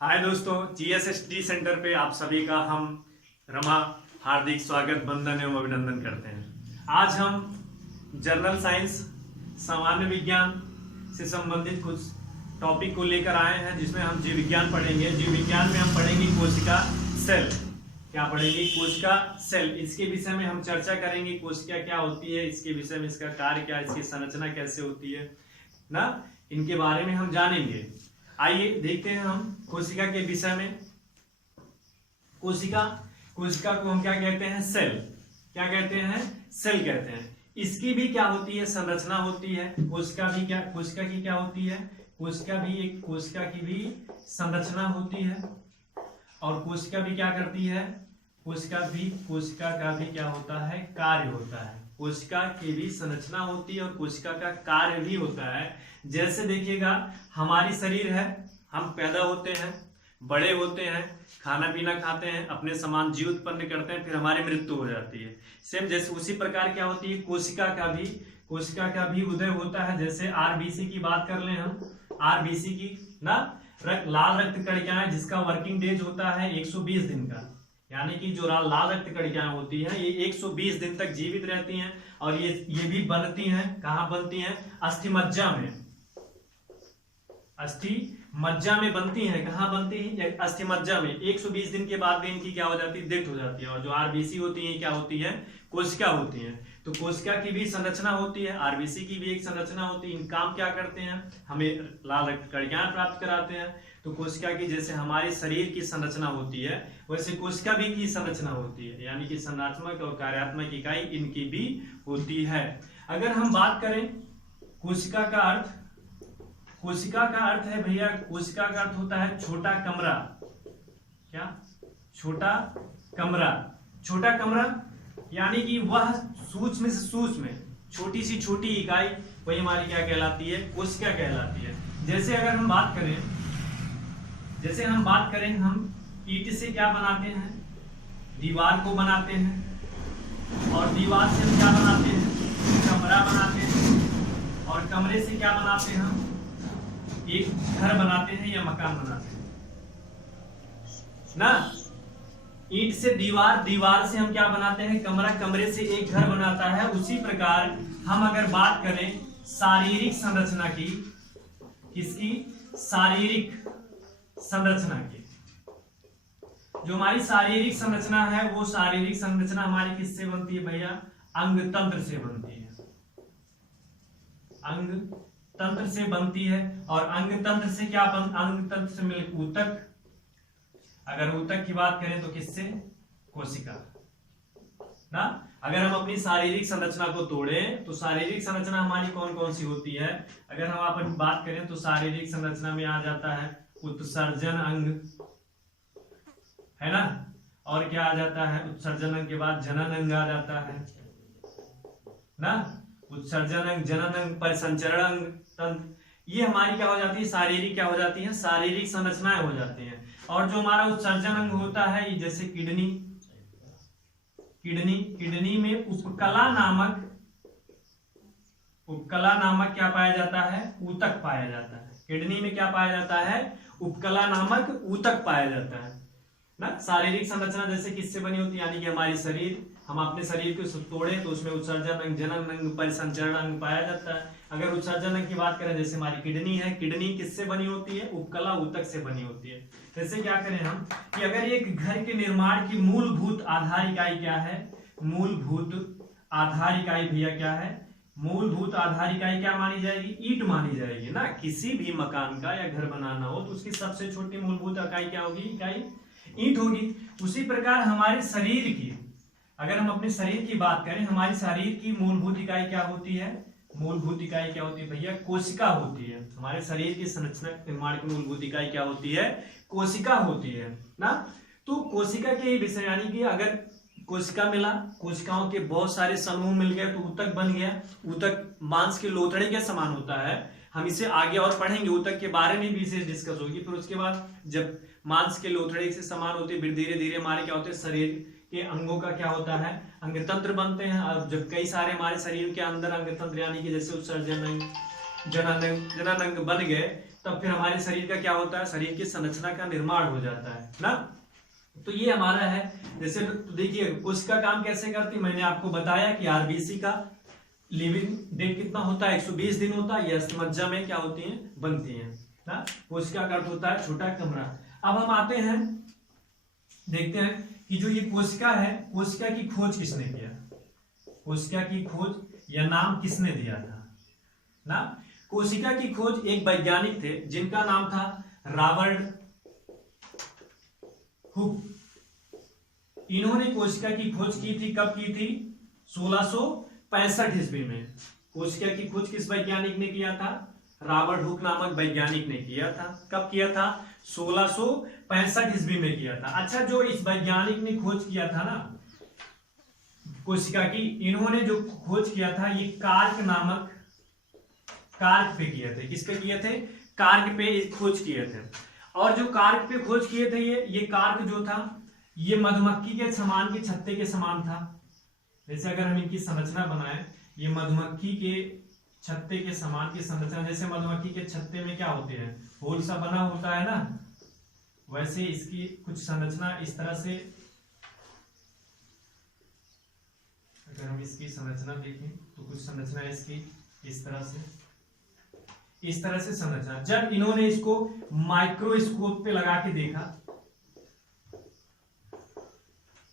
हाय दोस्तों, GSSD centre पे आप सभी का हम रमा हार्दिक स्वागत, वंदन एवं अभिनंदन करते हैं। आज हम जनरल साइंस सामान्य विज्ञान से संबंधित कुछ टॉपिक को लेकर आए हैं, जिसमें हम जीव विज्ञान पढ़ेंगे। जीव विज्ञान में हम पढ़ेंगे कोशिका सेल। क्या पढ़ेंगे? कोशिका सेल। इसके विषय में हम चर्चा करेंगे। कोशिका क्या होती है, इसके विषय में इसका कार्य क्या, इसकी संरचना कैसे होती है ना, इनके बारे में हम जानेंगे। आइए देखते हैं हम कोशिका के विषय में। कोशिका को हम क्या कहते हैं? सेल। क्या कहते हैं? सेल कहते हैं। इसकी भी क्या होती है? संरचना होती है। कोशिका की क्या होती है? कोशिका की भी संरचना होती है। और कोशिका भी क्या करती है? कोशिका का भी क्या होता है? कार्य होता है। कोशिका की भी संरचना होती है और कोशिका का कार्य भी होता है। जैसे देखिएगा, हमारी शरीर है, हम पैदा होते हैं, बड़े होते हैं, खाना पीना खाते हैं, अपने समान जीव उत्पन्न करते हैं, फिर हमारी मृत्यु हो जाती है। सेम जैसे उसी प्रकार क्या होती है? कोशिका का भी उदय होता है। जैसे आरबीसी की बात कर लें हम, आरबीसी की ना, लाल रक्त कणिकाएं, जिसका वर्किंग डेज होता है 120 दिन का। यानी कि जो लाल रक्त कणिकाएं होती हैं, ये 120 दिन तक जीवित रहती हैं। और ये भी बनती हैं, कहाँ बनती हैं? अस्थिमज्जा में। अस्थिमज्जा में बनती हैं। कहाँ बनती है? अस्थिमज्जा में। 120 दिन के बाद भी इनकी क्या हो जाती है? डेथ हो जाती है। और जो आरबीसी होती है, क्या होती है? कोशिका होती है। तो कोशिका की भी संरचना होती है, आरबीसी की भी एक संरचना होती है। इन काम क्या करते हैं? हमें लाल रक्त कणिकाएं प्राप्त कराते हैं। तो कोशिका की जैसे हमारे शरीर की संरचना होती है, वैसे कोशिका भी की संरचना होती है। यानी कि संरचनात्मक और कार्यात्मक इकाई इनकी भी होती है। अगर हम बात करें कोशिका का अर्थ है भैया, कोशिका का अर्थ होता है छोटा कमरा। क्या? छोटा कमरा यानी कि वह सूक्ष्म से सूक्ष्म छोटी सी छोटी इकाई, वही हमारी क्या कहलाती है? कोशिका कहलाती है। जैसे अगर हम बात करें, हम ईंट से क्या बनाते हैं? दीवार को बनाते हैं। और दीवार से हम क्या बनाते हैं? कमरा बनाते हैं। और कमरे से क्या बनाते हैं? हम एक घर बनाते हैं या मकान बनाते हैं ना। ईंट से दीवार से हम क्या बनाते हैं? कमरा, कमरे से एक घर बनाता है। उसी प्रकार हम अगर बात करें शारीरिक संरचना की, किसकी? शारीरिक संरचना की। जो हमारी शारीरिक संरचना है, वो शारीरिक संरचना हमारी किससे बनती है भैया? अंग तंत्र से बनती है। अंग तंत्र से बनती है। और अंग तंत्र से अंग तंत्र से मिल ऊतक। अगर ऊतक की बात करें तो किससे? कोशिका ना। अगर हम अपनी शारीरिक संरचना को तोड़ें तो शारीरिक संरचना हमारी कौन कौन सी होती है? अगर हम अपन बात करें तो शारीरिक संरचना में आ जाता है उत्सर्जन अंग, है ना। और क्या आ जाता है? उत्सर्जन अंग के बाद जनन अंग आ जाता है ना। उत्सर्जन अंग, जनन अंग, परिसंचरण अंग, तंत्र, ये हमारी क्या हो जाती है? शारीरिक क्या हो जाती है? शारीरिक संरचनाएं हो जाती हैं। और जो हमारा उत्सर्जन अंग होता है, जैसे किडनी में उपकला नामक क्या पाया जाता है? ऊतक पाया जाता है। किडनी में क्या पाया जाता है? उपकला नामक ऊतक पाया जाता है ना। शारीरिक संरचना जैसे किससे बनी होती है? यानी कि हमारी शरीर, हम अपने शरीर को तोड़े तो उसमें उत्सर्जन अंग, जनन अंग, परिसंचरण अंग पाया जाता है। अगर उत्सर्जन अंग की बात करें, जैसे हमारी किडनी है, किडनी किससे बनी होती है? उपकला ऊतक से बनी होती है। जैसे क्या करें हम कि अगर एक घर के निर्माण की मूलभूत आधार इकाई क्या है? मूलभूत आधार इकाई भैया क्या है? मूलभूत आधार इकाई क्या मानी जाएगी? ईंट मानी जाएगी ना। किसी भी मकान का या घर बनाना हो तो उसकी सबसे छोटी मूलभूत इकाई क्या होगी? इकाई ईंट होगी। उसी प्रकार हमारे शरीर की, अगर हम अपने शरीर की बात करें, हमारी शरीर की मूलभूत इकाई क्या होती है? मूलभूत इकाई क्या होती है भैया? कोशिका होती है। हमारे शरीर की संरचना निर्माण की मूलभूत इकाई क्या होती है? कोशिका होती है ना। तो कोशिका के विषय, यानी कि अगर कोशिका मिला, कोशिकाओं के बहुत सारे समूह मिल गए तो ऊतक बन गया। ऊतक मांस के लोथड़े के समान होता है। हम इसे आगे और पढ़ेंगे, ऊतक के बारे में भी इसे डिस्कस होगी। फिर उसके बाद जब मांस के लोथड़े से समान होते हैं, फिर धीरे धीरे हमारे क्या होते हैं? शरीर के अंगों का क्या होता है? अंग तंत्र बनते हैं। और जब कई सारे हमारे शरीर के अंदर अंग तंत्र, यानी कि जैसे उत्सर्जन अंग, जनन अंग बन गए, तब फिर हमारे शरीर का क्या होता है, शरीर की संरचना का निर्माण हो जाता है ना। तो ये हमारा है। जैसे तो देखिए कोशिका काम कैसे करती, मैंने आपको बताया कि आरबीसी का लिविंग डेट कितना होता है, 120 दिन होता है। ये अस्थमज्जा में क्या होती हैं, बनती हैं ना। कोशिका का अर्थ होता है छोटा कमरा। अब हम आते हैं, देखते हैं कि जो ये कोशिका है, कोशिका की खोज किसने किया, कोशिका की खोज या नाम किसने दिया था ना। कोशिका की खोज एक वैज्ञानिक थे जिनका नाम था रॉबर्ट हुक। इन्होंने कोशिका की खोज की थी, कब की थी, 1665 ईस्वी में। कोशिका की खोज किस वैज्ञानिक ने किया था, रॉबर्ट हुक नामक वैज्ञानिक ने किया था। कब किया था, 1665 ईस्वी में किया था। अच्छा, जो इस वैज्ञानिक ने खोज किया था ना कोशिका की, इन्होंने जो खोज किया था ये कार्क नामक कार्क पे किए थे। किस पे किए थे, कार्क पे खोज किए थे। और जो कार्क पे खोज किए थे ये कार्क जो था ये मधुमक्खी के समान के छत्ते के समान था। जैसे अगर हम इनकी संरचना बनाएं, ये मधुमक्खी के छत्ते के समान की संरचना, जैसे मधुमक्खी के छत्ते में क्या होते हैं, होल सा बना होता है ना, वैसे इसकी कुछ संरचना इस तरह से, अगर हम इसकी संरचना देखें तो कुछ संरचना इसकी इस तरह से संरचना। जब इन्होंने इसको माइक्रोस्कोप पे लगा के देखा,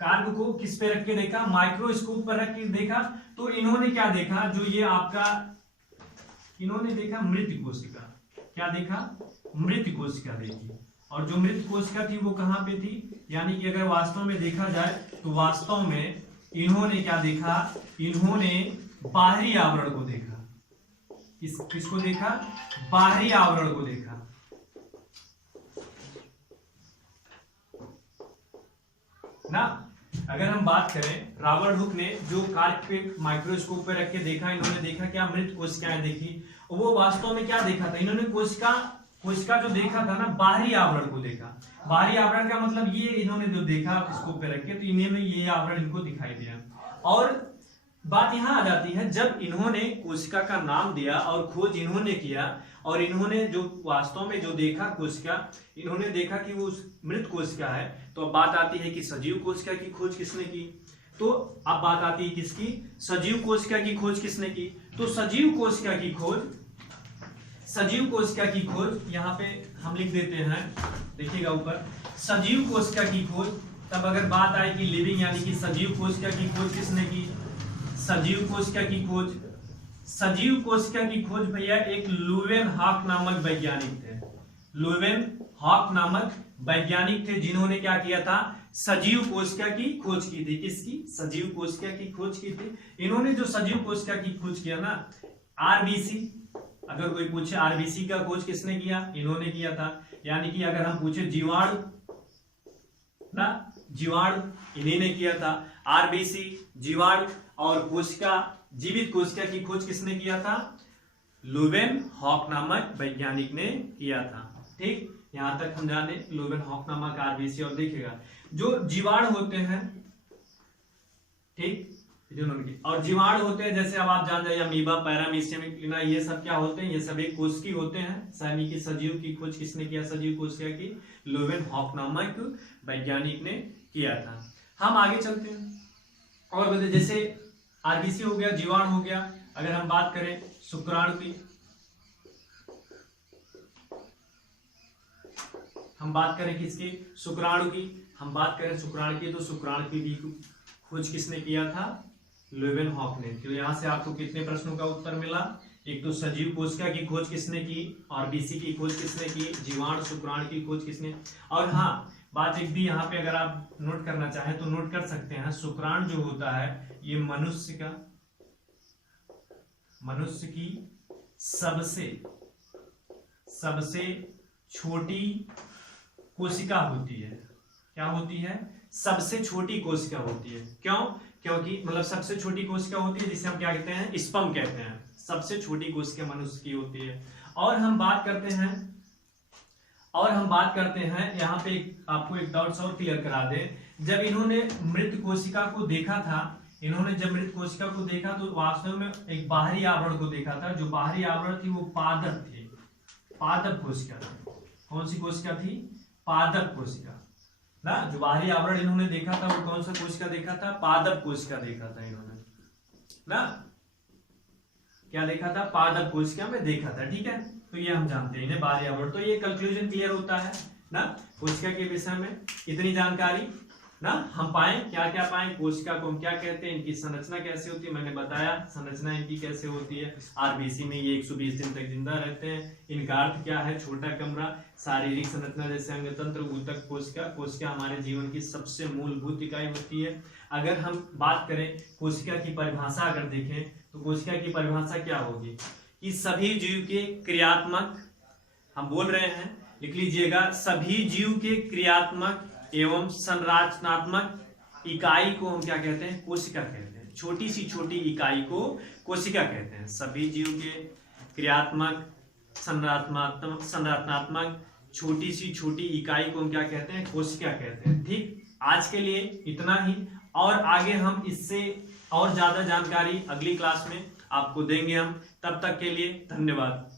कार्क को किस पे रख के देखा, माइक्रोस्कोप पर रख के देखा, तो इन्होंने क्या देखा, जो ये आपका इन्होंने देखा मृत कोशिका। क्या देखा, मृत कोशिका देखी। और जो मृत कोशिका थी वो कहां पे थी, यानी कि अगर वास्तव में देखा जाए तो वास्तव में इन्होंने क्या देखा, इन्होंने बाहरी आवरण को देखा। किसको देखा, बाहरी आवरण को देखा ना। अगर हम बात करें, रॉबर्ट हुक ने जो कार्क पे माइक्रोस्कोप पे रख के देखा, इन्होंने देखा क्या, मृत कोशिकाएं देखी। वो वास्तव में क्या देखा था, इन्होंने कोशिका जो देखा था ना, बाहरी आवरण को देखा। बाहरी आवरण का मतलब ये, इन्होंने जो देखा स्कोप पे रख के, तो इन्हें में ये आवरण इनको दिखाई दिया। और बात यहां आ जाती है, जब इन्होंने कोशिका का नाम दिया और खोज इन्होंने किया, और इन्होंने जो वास्तव में जो देखा कोशिका, इन्होंने देखा कि वो मृत कोशिका है। तो अब बात आती है कि सजीव कोशिका की खोज किसने की। तो अब बात आती है किसकी, सजीव कोशिका की खोज किसने की। तो सजीव कोशिका की खोज यहाँ पे हम लिख देते हैं, देखिएगा ऊपर, सजीव कोशिका की खोज। तब अगर बात आए कि लिविंग यानी कि सजीव कोशिका की खोज किसने की, सजीव कोशिका की खोज भैया एक लुवेन हॉक नामक वैज्ञानिक थे। लुवेन हॉक नामक वैज्ञानिक थे जिन्होंने क्या किया था, सजीव कोशिका की खोज की थी। किसकी, सजीव कोशिका की खोज की थी। इन्होंने जो सजीव कोशिका की खोज किया ना, आरबीसी, अगर कोई पूछे आरबीसी का खोज किसने किया, इन्होंने किया था। यानी कि अगर हम पूछे जीवाणु ना, जीवाणु इन्हीं ने किया था। आरबीसी, जीवाणु और कोशिका, जीवित कोशिका की खोज किसने किया था, लुवेन हॉक नामक वैज्ञानिक ने किया था। ठीक, यहां तक हम जाने लुवेन हॉक नामक आरबीसी। और देखिएगा जो जीवाणु होते हैं, ठीक, और जीवाणु होते हैं, जैसे अब आप जान जाइए अमीबा, पैरामीशियम, ये सब क्या होते हैं, ये सब एक कोशिकी होते हैं। यानी कि सजीव की खोज किसने किया, सजीव कोशिका की लुवेन हॉक नामक वैज्ञानिक ने किया था। हम आगे चलते हैं और बोलते, जैसे आरबीसी हो गया, जीवाणु हो गया। अगर हम बात करें शुक्राणु की, हम बात करें किसकी, शुक्राणु की, हम बात करें शुक्राणु की, तो शुक्राणु की भी खोज किसने किया था, लुवेन हॉक ने। तो यहां से आपको कितने प्रश्नों का उत्तर मिला, एक तो सजीव कोशिका की खोज किसने की, आरबीसी की खोज किसने की, जीवाणु शुक्राणु की खोज किसने। और हाँ, बात एक भी यहाँ पे अगर आप नोट करना चाहें तो नोट कर सकते हैं, शुक्राणु जो होता है ये मनुष्य की सबसे छोटी कोशिका होती है। क्या होती है, सबसे छोटी कोशिका होती है। क्यों, क्योंकि मतलब सबसे छोटी कोशिका होती है जिसे हम क्या कहते हैं, स्पर्म कहते हैं। सबसे छोटी कोशिका मनुष्य की होती है। और हम बात करते हैं यहाँ पे आपको एक डाउट्स और क्लियर करा दे। जब इन्होंने मृत कोशिका को देखा था, तो वास्तव में एक बाहरी आवरण को देखा था। जो बाहरी आवरण थी वो पादप थी। पादप कोशिका थी। कौन सी कोशिका थी? पादप कोशिका ना। जो बाहरी आवरण इन्होंने देखा था वो कौन सा कोशिका देखा था? पादप कोशिका देखा था इन्होंने ना। क्या देखा था? पादप कोशिका में देखा था। ठीक है, तो ये हम जानते हैं इन्हें बाहरी आवरण। तो ये कंक्लूजन क्लियर होता है ना कोशिका के विषय में। इतनी जानकारी ना हम पाए। क्या क्या पाए? कोशिका को हम क्या कहते हैं, इनकी संरचना कैसे होती है, मैंने बताया संरचना इनकी कैसे होती है। आरबीसी में ये 120 दिन तक जिंदा रहते हैं। इनका अर्थ क्या है? छोटा कमरा। शारीरिक संरचना जैसे अंगतंत्र, ऊतक, कोशिका। कोशिका हमारे जीवन की सबसे मूलभूत इकाई होती है। अगर हम बात करें कोशिका की परिभाषा, अगर देखें तो कोशिका की परिभाषा क्या होगी कि सभी जीव के क्रियात्मक, हम बोल रहे हैं लिख लीजिएगा, सभी जीव के क्रियात्मक एवं संरचनात्मक इकाई को हम क्या कहते हैं? कोशिका कहते हैं। छोटी सी छोटी इकाई को कोशिका कहते हैं। सभी जीव के क्रियात्मक, संरचनात्मक छोटी सी छोटी इकाई को हम क्या कहते हैं? कोशिका कहते हैं। ठीक, आज के लिए इतना ही, और आगे हम इससे और ज्यादा जानकारी अगली क्लास में आपको देंगे हम। तब तक के लिए धन्यवाद।